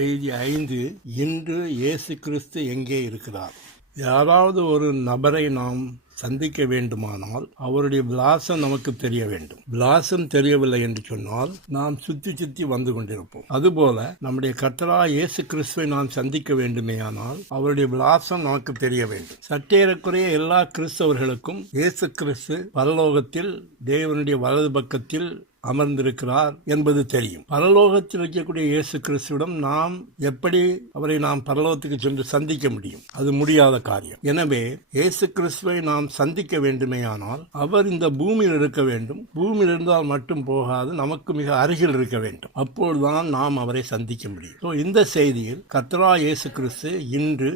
செய்தி ஐந்து இன்று இயேசு கிறிஸ்து எங்கே இருக்கிறார்? யாராவது ஒரு நபரை நாம் சந்திக்க வேண்டுமானால் அவருடைய விலாசம் நமக்கு தெரிய வேண்டும். விலாசம் தெரியவில்லை என்று சொன்னால் நாம் சுத்தி சுத்தி வந்து கொண்டிருப்போம். அதுபோல நம்முடைய கத்தரா இயேசு கிறிஸ்துவை நாம் சந்திக்க வேண்டுமேயானால் அவருடைய விலாசம் நமக்கு தெரிய வேண்டும். சற்றேறக்குறைய எல்லா கிறிஸ்தவர்களுக்கும் இயேசு கிறிஸ்து பரலோகத்தில் தேவனுடைய வலது பக்கத்தில் அமர்ந்திருக்கிறார் என்பது தெரியும். பரலோகத்தில் இருக்கக்கூடிய இயேசு கிறிஸ்துவிடம் நாம் எப்படி அவரை நாம் பரலோகத்துக்கு சென்று சந்திக்க முடியும்? அது முடியாத காரியம். எனவே இயேசு கிறிஸ்துவை நாம் சந்திக்க வேண்டுமேயானால் அவர் இந்த பூமியில் இருக்க வேண்டும். பூமியில் இருந்தால் மட்டும் போகாது நமக்கு மிக அருகில் இருக்க வேண்டும். அப்பொழுதுதான் நாம் அவரை சந்திக்க முடியும். இந்த செய்தியில் கத்ரா இயேசு கிறிஸ்து இன்று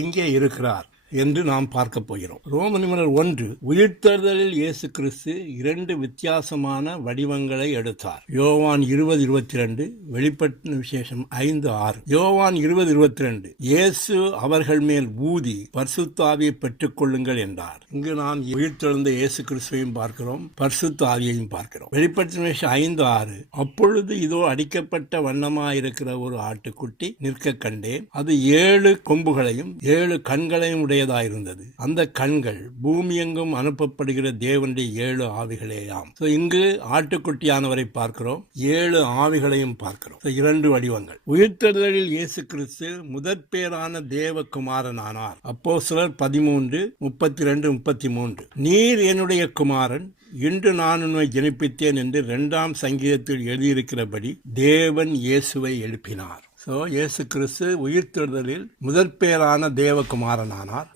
எங்கே இருக்கிறார்? என்று நாம் பார்க்க போகிறோம். ரோம நிமிடர் ஒன்று உயிர்த்தெழுதலில் இயேசு கிறிஸ்து இரண்டு வித்தியாசமான வடிவங்களை எடுத்தார். யோவான் இருபது இருபத்தி ரெண்டு வெளிப்பட்ட விசேஷம் ஐந்து ஆறு. யோவான் இருபது இருபத்தி ரெண்டு இயேசு அவர்கள் மேல் ஊதி பர்சுத்தாவியை பெற்றுக் கொள்ளுங்கள் என்றார். இங்கு நாம் உயிர்த்தெழுந்த இயேசு கிறிஸ்துவையும் பார்க்கிறோம் பர்சுத்தாவியையும் பார்க்கிறோம். வெளிப்பட்ட விசேஷம் ஐந்து ஆறு அப்பொழுது இதோ அடிக்கப்பட்ட வண்ணமாயிருக்கிற ஒரு ஆட்டுக்குட்டி நிற்க கண்டேன். அது ஏழு கொம்புகளையும் ஏழு கண்களையும் உடைய உடையதாயிருந்தது. அந்த கண்கள் பூமியெங்கும் அனுப்பப்படுகிற தேவனுடைய ஏழு ஆவிகளேயாம். இங்கு ஆட்டுக்குட்டியானவரை பார்க்கிறோம். ஏழு ஆவிகளையும் பார்க்கிறோம். இரண்டு வடிவங்கள். உயிர்த்தெழுதலில் இயேசு கிறிஸ்து முதற் பேரான தேவகுமாரனானார். அப்போ சிலர் பதிமூன்று முப்பத்தி ரெண்டு முப்பத்தி மூன்று நீர் என்னுடைய குமாரன் இன்று நான் உன்னை ஜனிப்பித்தேன் என்று இரண்டாம் சங்கீதத்தில் எழுதியிருக்கிறபடி தேவன் இயேசுவை எழுப்பினார். ஸோ இயேசு கிறிஸ்து உயிர்த்தெழுதலில் முதற் பேரான தேவகுமாரனானார்.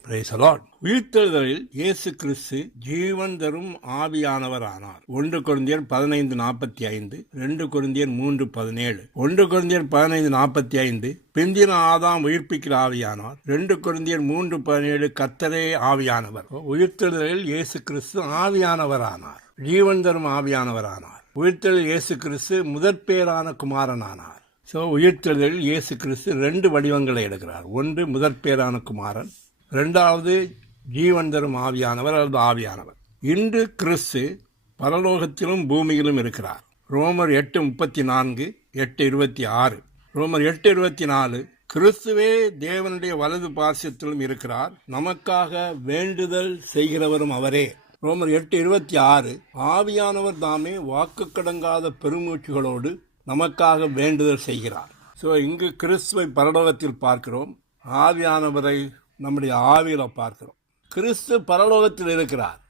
Lord. உயிர்த்தெழுதலில் இயேசு கிறிஸ்து ஜீவன் தரும் ஆவியானவர் ஆனார் ஒன்று குருந்தியர் பதினைந்து நாற்பத்தி ஐந்து ரெண்டு குருந்தியர் மூன்று பதினேழு. ஒன்று குருந்தியர் பதினைந்து நாற்பத்தி ஐந்து பிந்தின ஆதாம் உயிர்ப்பிக்கிற ஆவியானார். ரெண்டு குருந்தியர் மூன்று பதினேழு கத்தரே ஆவியானவர். உயிர்த்தெழுதலில் இயேசு கிறிஸ்து ஆவியானவர் ஆனார் ஜீவன் தரும் ஆவியானவர் ஆனார் உயிர்த்தெழுதல் இயேசு கிறிஸ்து முதற் பேரான குமாரனானார். ஸோ உயிர்த்தெழுதலில் இயேசு கிறிஸ்து ரெண்டு வடிவங்களை எடுக்கிறார். ஒன்று முதற்பேரான குமாரன். ரெண்டாவது ஜீவன் தரும் ஆவியானவர் அல்லது ஆவியானவர். இன்று கிறிஸ்து பரலோகத்திலும் பூமியிலும் இருக்கிறார். ரோமர் எட்டு முப்பத்தி நான்கு எட்டு இருபத்தி ஆறு ரோமர் எட்டு இருபத்தி நாலு கிறிஸ்துவே தேவனுடைய வலது பாசியத்திலும் இருக்கிறார். நமக்காக வேண்டுதல் செய்கிறவரும் அவரே. ரோமர் எட்டு இருபத்தி ஆறு ஆவியானவர் தாமே வாக்கு கடங்காத பெருமூச்சுகளோடு நமக்காக வேண்டுதல் செய்கிறார். ஸோ இங்கு கிறிஸ்துவை பரலோகத்தில் பார்க்கிறோம். ஆவியானவரை நம்முடைய ஆவியில் பார்க்கிறோம். கிறிஸ்து பரலோகத்தில் இருக்கிறார்.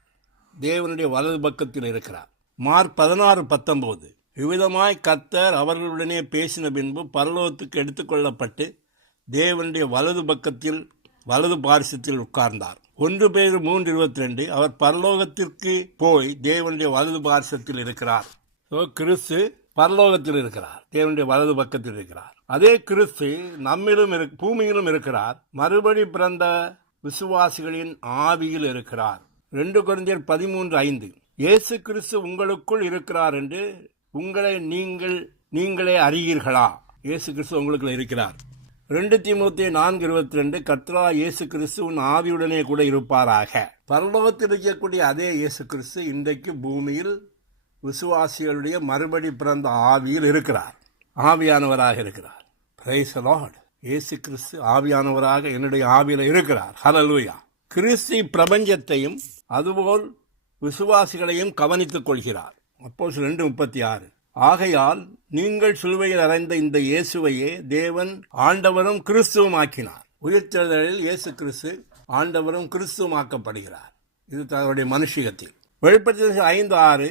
தேவனுடைய வலது பக்கத்தில் இருக்கிறார். மார்க் பதினாறு பத்தொம்போது விவிதமாய் கத்தர் அவர்களுடனே பேசின பின்பு பரலோகத்துக்கு எடுத்துக்கொள்ளப்பட்டு தேவனுடைய வலது பக்கத்தில் வலது பாரிசத்தில் உட்கார்ந்தார். ஒன்று பேர் மூன்று இருபத்தி ரெண்டு அவர் பரலோகத்திற்கு போய் தேவனுடைய வலது பாரிசத்தில் இருக்கிறார். ஸோ கிறிஸ்து பரலோகத்தில் இருக்கிறார். தேவனுடைய வலது பக்கத்தில் இருக்கிறார். அதே கிறிஸ்து நம்மிலும் இரு பூமியிலும் இருக்கிறார். மறுபடி பிறந்த விசுவாசிகளின் ஆவியில் இருக்கிறார். ரெண்டு குறைஞ்சர் பதிமூன்று ஐந்து இயேசு கிறிஸ்து உங்களுக்குள் இருக்கிறார் என்று உங்களை நீங்கள் நீங்களே அறியீர்களா? இயேசு கிறிஸ்து உங்களுக்குள் இருக்கிறார். ரெண்டு திமுத்தி நான்கு இருபத்தி ரெண்டு கத்ரா இயேசு கிறிஸ்து உன் ஆவியுடனே கூட இருப்பாராக. பரலோகத்தில் இருக்கக்கூடிய அதே இயேசு கிறிஸ்து இன்றைக்கு பூமியில் விசுவாசிகளுடைய மறுபடி பிறந்த ஆவியில் இருக்கிறார். ஆவியானவராக இருக்கிறார். பிரைஸ் லார்ட் இயேசு கிறிஸ்து ஆவியானவராக என்னுடைய ஆவியில் இருக்கிறார். ஹலலூயா கிறிஸ்து பிரபஞ்சத்தையும் அதுபோல் விசுவாசிகளையும் கவனித்துக் கொள்கிறார். அப்போ ரெண்டு முப்பத்தி ஆறு ஆகையால் நீங்கள் சிலுவையில் அறைந்த இந்த இயேசுவையே தேவன் ஆண்டவரும் கிறிஸ்துவும் ஆக்கினார் உயிர்த்தெழுதலில் இயேசு கிறிஸ்து ஆண்டவரும் கிறிஸ்துவும் ஆக்கப்படுகிறார் இது தன்னுடைய மனுஷிகத்தில் வெளிப்படுத்த ஐந்து ஆறு.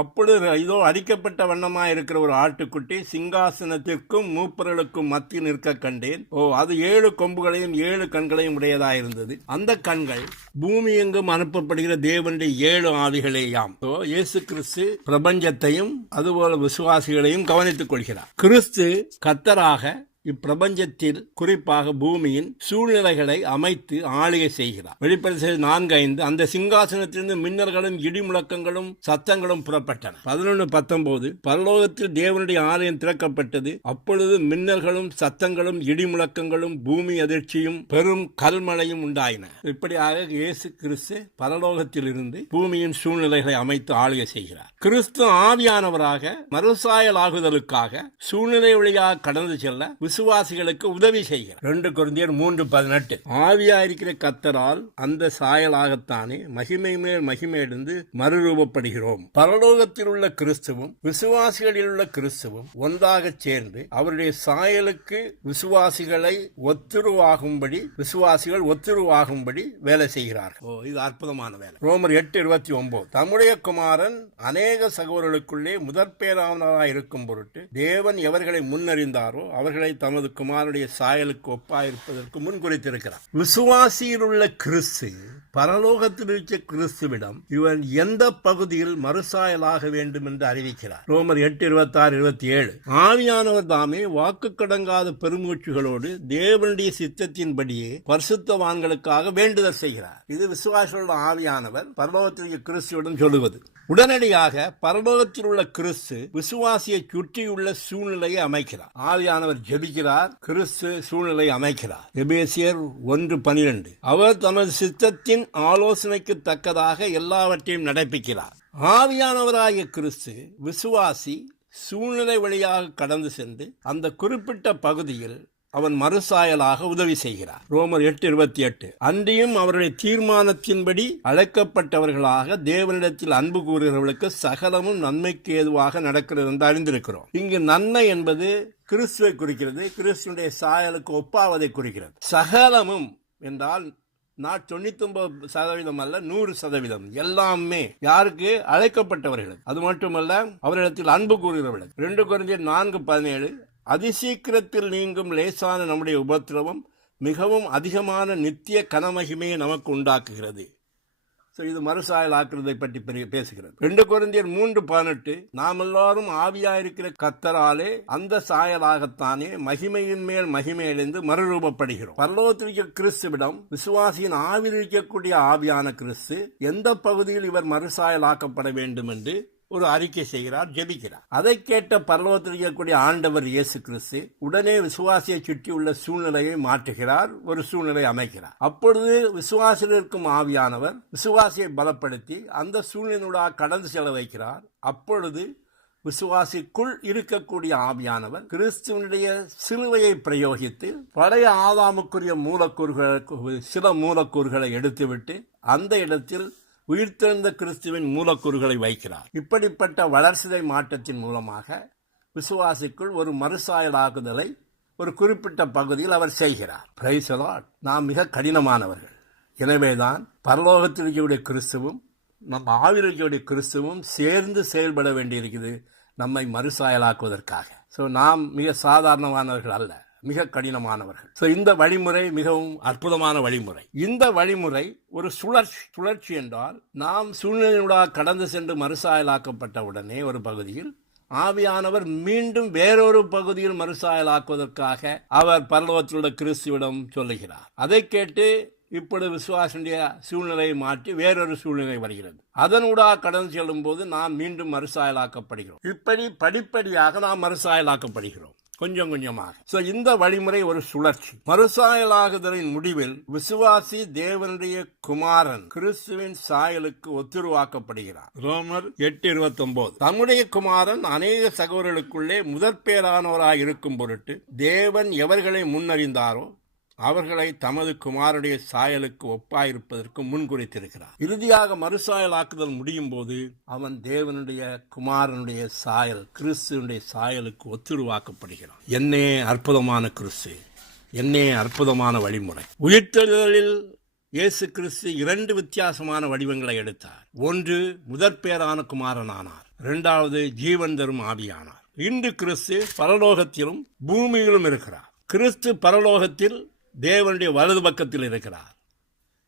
அப்பொழுது இதோ அடிக்கப்பட்ட வண்ணமாக இருக்கிற ஒரு ஆட்டுக்குட்டி சிங்காசனத்திற்கும் மூப்பர்களுக்கும் மத்தி நிற்க கண்டேன். ஓ அது ஏழு கொம்புகளையும் ஏழு கண்களையும் உடையதாக இருந்தது அந்த கண்கள் பூமி எங்கும் அனுப்பப்படுகிற தேவனுடைய ஏழு ஆவிகளேயாம். ஓ இயேசு கிறிஸ்து பிரபஞ்சத்தையும் அதுபோல விசுவாசிகளையும் கவனித்துக் கொள்கிறார். கிறிஸ்து கத்தராக இப்பிரபஞ்சத்தில் குறிப்பாக பூமியின் சூழ்நிலைகளை அமைத்து ஆளுகை செய்கிறார். வெளிப்படை நான்கு ஐந்து அந்த சிங்காசனத்திலிருந்து மின்னல்களும் இடி முழக்கங்களும் சத்தங்களும் புறப்பட்டன. பதினொன்று பத்தொன்பது பரலோகத்தில் தேவனுடைய ஆலயம் திறக்கப்பட்டது. அப்பொழுது மின்னல்களும் சத்தங்களும் இடி முழக்கங்களும் பூமி அதிர்ச்சியும் பெரும் கல்மழையும் உண்டாயின. இப்படியாக இயேசு கிறிஸ்து பரலோகத்திலிருந்து பூமியின் சூழ்நிலைகளை அமைத்து ஆளுகை செய்கிறார். கிறிஸ்து ஆவியானவராக மறுசாயலாகுதலுக்காக சூழ்நிலை வழியாக கடந்து செல்ல விசுவாசிகளுக்கு உதவி செய்கிறார். ரெண்டு குருந்தியர் மூன்று பதினெட்டு. ஆவியாயிருக்கிற கத்தரால் அந்த சாயலாகத்தானே மகிமை மேல் மகிமையடைந்து மறுரூபப்படுகிறோம். பரலோகத்தில் உள்ள கிறிஸ்துவும் விசுவாசிகளில் உள்ள கிறிஸ்துவும் ஒன்றாக சேர்ந்து அவருடைய சாயலுக்கு விசுவாசிகளை ஒத்துருவாகும்படி விசுவாசிகள் ஒத்துருவாகும்படி வேலை செய்கிறார்கள். ஓ இது அற்புதமான வேலை. ரோமர் எட்டு இருபத்தி ஒன்பது தம்முடைய குமாரன் அநேக சகோதரர்களுக்குள்ளே முதற் பேரானவராக இருக்கும் பொருட்டு தேவன் எவர்களை முன்னறிந்தாரோ அவர்களை தமது குமாரனுடைய சாயலுக்கு ஒப்பாயிருப்பதற்கு முன் குறித்திருக்கிறார். விசுவாசியில் உள்ள கிறிஸ்து பரலோகத்தில் இருக்க கிறிஸ்துவிடம் இவன் எந்த பகுதியில் மறுசாயலாக வேண்டும் என்று அறிவிக்கிறார். ரோமர் எட்டு இருபத்தி ஆறு இருபத்தி ஏழு ஆவியானவர் தாமே வாக்கு கடங்காத பெருமூச்சுகளோடு தேவனுடைய சித்தத்தின்படியே பரிசுத்தவான்களுக்காக வேண்டுதல் செய்கிறார். இது விசுவாசியோட ஆவியானவர் பரலோகத்திற்கு கிறிஸ்துவிடம் சொல்லுவது. உடனடியாக பரலோகத்தில் உள்ள கிறிஸ்து விசுவாசியை சுற்றியுள்ள சூழ்நிலையை அமைக்கிறார். ஆவியானவர் ஜெபிக்கிறார் கிறிஸ்து சூழ்நிலை அமைக்கிறார். எபேசியர் ஒன்று பனிரெண்டு. அவர் தமது சித்தத்தின் ஆலோசனைக்கு தக்கதாக எல்லாவற்றையும் நடப்பிக்கிறார். ஆவியானவராகிய கிறிஸ்து விசுவாசி சூழ்நிலை வழியாக கடந்து சென்று அந்த குறிப்பிட்ட பகுதியில் அவன் மறுசாயலாக உதவி செய்கிறார். ரோமர் எட்டு இருபத்தி எட்டு. அன்றியும் அவருடைய தீர்மானத்தின்படி அழைக்கப்பட்டவர்களாக தேவனிடத்தில் அன்பு கூறுகிறவர்களுக்கு சகலமும் நன்மைக்கு ஏதுவாக நடக்கிறது என்று அறிந்திருக்கிறோம். இங்கு நன்மை என்பது கிறிஸ்துவை குறிக்கிறது கிறிஸ்துடைய சாயலுக்கு ஒப்பாவதை குறிக்கிறது. சகலமும் என்றால் நான் தொண்ணூத்தி ஒன்பது சதவீதம் அல்ல நூறு சதவீதம். எல்லாமே யாருக்கு? அழைக்கப்பட்டவர்களுக்கு. அது மட்டுமல்ல அவரிடத்தில் அன்பு கூறுகிறவர்களுக்கு. ரெண்டு குறைஞ்ச நான்கு பதினேழு. அதிசீக்கிரத்தில் நீங்கும் லேசான நம்முடைய உபத்திரவம் மிகவும் அதிகமான நித்திய கனமகிமையை நமக்கு உண்டாக்குகிறது. ஸோ இது மறுசாயல் ஆக்குறதை பற்றி பெரிய பேசுகிறது. ரெண்டு குழந்தையர் மூன்று பதினெட்டு நாம் எல்லாரும் ஆவியாயிருக்கிற கத்தராலே அந்த சாயலாகத்தானே மகிமையின் மேல் மகிமையிலிருந்து மறுரூபப்படுகிறோம். பரலோகத்திற்கு கிறிஸ்துவிடம் விசுவாசியின் ஆவியில் இருக்கக்கூடிய ஆவியான கிறிஸ்து எந்த பகுதியில் இவர் மறுசாயலாக்கப்பட வேண்டும் என்று ஒரு அறிக்கை செய்கிறார் ஜெபிக்கிறார். அதை கேட்ட பரலோகத்தில் இருக்கக்கூடிய ஆண்டவர் இயேசு கிறிஸ்து உடனே விசுவாசியை சுற்றியுள்ள சூழ்நிலையை மாற்றுகிறார் ஒரு சூழ்நிலை அமைக்கிறார். அப்பொழுது விசுவாசியில் இருக்கும் ஆவியானவர் விசுவாசியை பலப்படுத்தி அந்த சூழ்நிலையூடாக கடந்து செல்ல வைக்கிறார். அப்பொழுது விசுவாசிக்குள் இருக்கக்கூடிய ஆவியானவர் கிறிஸ்துவனுடைய சிலுவையை பிரயோகித்து பழைய ஆதாமுக்குரிய மூலக்கூறுகளை சில மூலக்கூறுகளை எடுத்துவிட்டு அந்த இடத்தில் உயிர்த்தெழுந்த கிறிஸ்துவின் மூலக்கூறுகளை வைக்கிறார். இப்படிப்பட்ட வளர்சிதை மாற்றத்தின் மூலமாக விசுவாசிக்குள் ஒரு மறுசாயலாகுதலை ஒரு குறிப்பிட்ட பகுதியில் அவர் செய்கிறார். பிரைசலாட் நாம் மிக கடினமானவர்கள். எனவேதான் பரலோகத்தில் இருக்கக்கூடிய கிறிஸ்துவும் நம் ஆவில் இருக்கக்கூடிய கிறிஸ்துவும் சேர்ந்து செயல்பட வேண்டியிருக்குது நம்மை மறுசாயலாக்குவதற்காக. ஸோ நாம் மிக சாதாரணமானவர்கள் அல்ல. மிக கடினமானவர்கள். ஸோ இந்த வழிமுறை மிகவும் அற்புதமான வழிமுறை. இந்த வழிமுறை ஒரு சுழற்சி சுழற்சி என்றால் நாம் சூழ்நிலையூடாக கடந்து சென்று மறுசாயலாக்கப்பட்ட உடனே ஒரு பகுதியில் ஆவியானவர் மீண்டும் வேறொரு பகுதியில் மறுசாயலாக்குவதற்காக அவர் பரலோகத்திலுள்ள கிறிஸ்துவிடம் சொல்லுகிறார். அதை கேட்டு இப்பொழுது விசுவாசனுடைய சூழ்நிலையை மாற்றி வேறொரு சூழ்நிலை வருகிறது. அதனூடாக கடந்து செல்லும் போது நாம் மீண்டும் மறுசாயலாக்கப்படுகிறோம். இப்படி படிப்படியாக நாம் மறுசாயலாக்கப்படுகிறோம். கொஞ்சம் கொஞ்சமாக. சோ இந்த வழிமுறை ஒரு சுழற்சி. மறுசாயலாகுதலின் முடிவில் விசுவாசி தேவனுடைய குமாரன் கிறிஸ்துவின் சாயலுக்கு ஒத்துருவாக்கப்படுகிறார். ரோமர் எட்டு இருபத்தி ஒன்பது தம்முடைய குமாரன் அநேக சகோதரர்களுக்குள்ளே முதற் பேரானவராக இருக்கும் பொருட்டு தேவன் எவர்களை முன்னறிந்தாரோ அவர்களை தமது குமாரனுடைய சாயலுக்கு ஒப்பாயிருப்பதற்கு முன்குறித்திருக்கிறார் இறுதியாக மறுசாயலாக்குதல் முடியும் போது அவன் தேவனுடைய குமாரனுடைய சாயல் கிறிஸ்துவனுடைய சாயலுக்கு ஒத்துருவாக்கப்படுகிறான். என்னே அற்புதமான கிறிஸ்து என்னே அற்புதமான வழிமுறை. உயிர்த்தெழுதலில் இயேசு கிறிஸ்து இரண்டு வித்தியாசமான வடிவங்களை எடுத்தார். ஒன்று முதற் பேரான குமாரனானார். இரண்டாவது ஜீவன் தரும் ஆவியானார். இன்று கிறிஸ்து பரலோகத்திலும் பூமியிலும் இருக்கிறார். கிறிஸ்து பரலோகத்தில் தேவனுடைய வலது பக்கத்தில் இருக்கிறார்.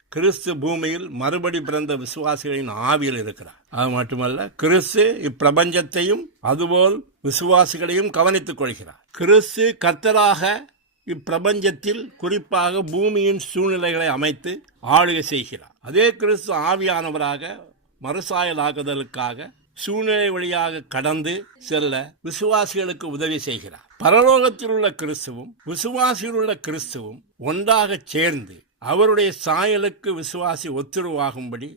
கிறிஸ்து பூமியில் மறுபடி பிறந்த விசுவாசிகளின் ஆவியில் இருக்கிறார். அது மட்டுமல்ல கிறிஸ்து இப்பிரபஞ்சத்தையும் அதுபோல் விசுவாசிகளையும் கவனித்துக் கொள்கிறார். கிறிஸ்து கர்த்தராக இப்பிரபஞ்சத்தில் குறிப்பாக பூமியின் சூழ்நிலைகளை அமைத்து ஆளுகை செய்கிறார். அதே கிறிஸ்து ஆவியானவராக மறுசாயலாக்குதலுக்காக சூழ்நிலை வழியாக கடந்து செல்ல விசுவாசிகளுக்கு உதவி செய்கிறார். பரலோகத்தில் உள்ள கிறிஸ்துவும் விசுவாசியில் உள்ள கிறிஸ்துவும் ஒன்றாக சேர்ந்து அவருடைய சாயலுக்கு விசுவாசி ஒத்துருவாகும்படி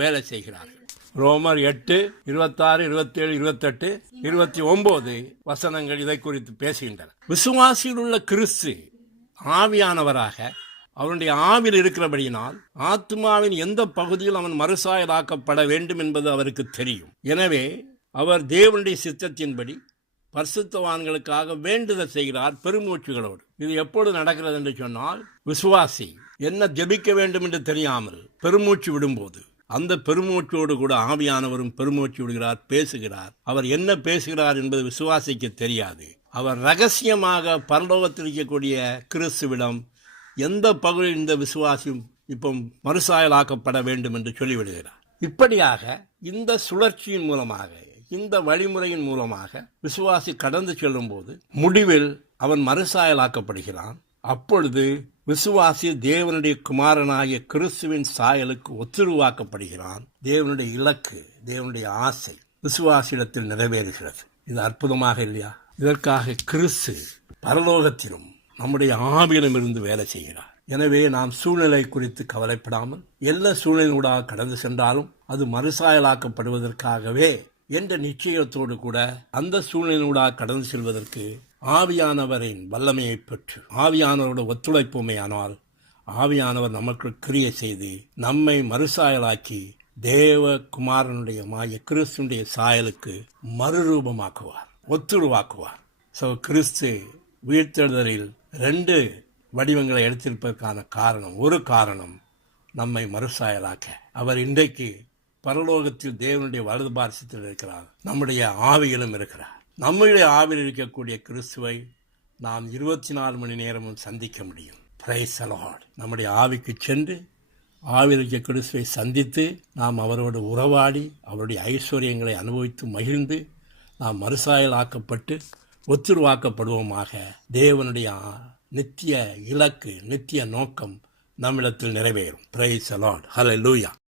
வேலை செய்கிறார்கள். ரோமர் எட்டு இருபத்தாறு இருபத்தேழு இருபத்தெட்டு இருபத்தி ஒன்பது வசனங்கள் இதை குறித்து பேசுகின்றன. விசுவாசியில் உள்ள கிறிஸ்து ஆவியானவராக அவனுடைய ஆவில் இருக்கிறபடியினால் ஆத்மாவின் எந்த பகுதியில் அவன் மறுசாயலாக்கப்பட வேண்டும் என்பது அவருக்கு தெரியும். எனவே அவர் தேவனுடைய சித்தத்தின்படி பரிசுத்தவான்களுக்காக வேண்டுதல் செய்கிறார் பெருமூச்சுகளோடு. இது எப்பொழுது நடக்கிறது என்று சொன்னால் விசுவாசி என்ன ஜெபிக்க வேண்டும் என்று தெரியாமல் பெருமூச்சு விடும்போது அந்த பெருமூச்சோடு கூட ஆவியானவரும் பெருமூச்சு விடுகிறார் பேசுகிறார். அவர் என்ன பேசுகிறார் என்பது விசுவாசிக்கு தெரியாது. அவர் ரகசியமாக பரலோகத்தில் இருக்கக்கூடிய கிறிஸ்துவிடம் எந்த பகுதியில் இந்த விசுவாசியும் இப்போ மறுசாயலாக்கப்பட வேண்டும் என்று சொல்லிவிடுகிறார். இப்படியாக இந்த சுழற்சியின் மூலமாக இந்த வழிமுறையின் மூலமாக விசுவாசி கடந்து செல்லும்போது முடிவில் அவன் மறுசாயலாக்கப்படுகிறான். அப்பொழுது விசுவாசி தேவனுடைய குமாரனாகிய கிறிஸ்துவின் சாயலுக்கு ஒத்துருவாக்கப்படுகிறான். தேவனுடைய இலக்கு தேவனுடைய ஆசை விசுவாசியிடத்தில் நிறைவேறுகிறது. இது அற்புதமாக இல்லையா? இதற்காக கிறிஸ்து பரலோகத்திலும் நம்முடைய ஆவியிலும் இருந்து வேலை செய்கிறார். எனவே நாம் சூழ்நிலை குறித்து கவலைப்படாமல் எல்லா சூழ்நிலையூடாக கடந்து சென்றாலும் அது மறுசாயலாக்கப்படுவதற்காகவே என்ற நிச்சயத்தோடு கூட அந்த சூழ்நிலையூடாக கடந்து செல்வதற்கு ஆவியானவரின் வல்லமையை பெற்று ஆவியானவரோட ஒத்துழைப்புமே ஆனால் ஆவியானவர் நமக்கு கிரியை செய்து நம்மை மறுசாயலாக்கி தேவ குமாரனுடைய மாய கிறிஸ்துடைய சாயலுக்கு மறுரூபமாக்குவார் ஒத்துருவாக்குவார். ஸோ கிறிஸ்து உயிர்த்தெழுதலில் ரெண்டு வடிவங்களை எடுத்திருப்பதற்கான காரணம் ஒரு காரணம் நம்மை மறுசாயலாக்க. அவர் இன்றைக்கு பரலோகத்தில் தேவனுடைய வலது பாரசத்தில் இருக்கிறார். நம்முடைய ஆவியிலும் இருக்கிறார். நம்முடைய ஆவியில் இருக்கக்கூடிய கிறிஸ்துவை நாம் இருபத்தி நாலு மணி நேரமும் சந்திக்க முடியும். பிரைஸ் அலாட் நம்முடைய ஆவிக்கு சென்று ஆவியில் கிறிஸ்துவை சந்தித்து நாம் அவரோடு உறவாடி அவருடைய ஐஸ்வர்யங்களை அனுபவித்து மகிழ்ந்து நாம் மறுசாயலாக்கப்பட்டு ஒத்துருவாக்கப்படுவோமாக. தேவனுடைய நித்திய இலக்கு நித்திய நோக்கம் நம்மிடத்தில் நிறைவேறும். பிரைஸ் அலாட் ஹலோ லூயா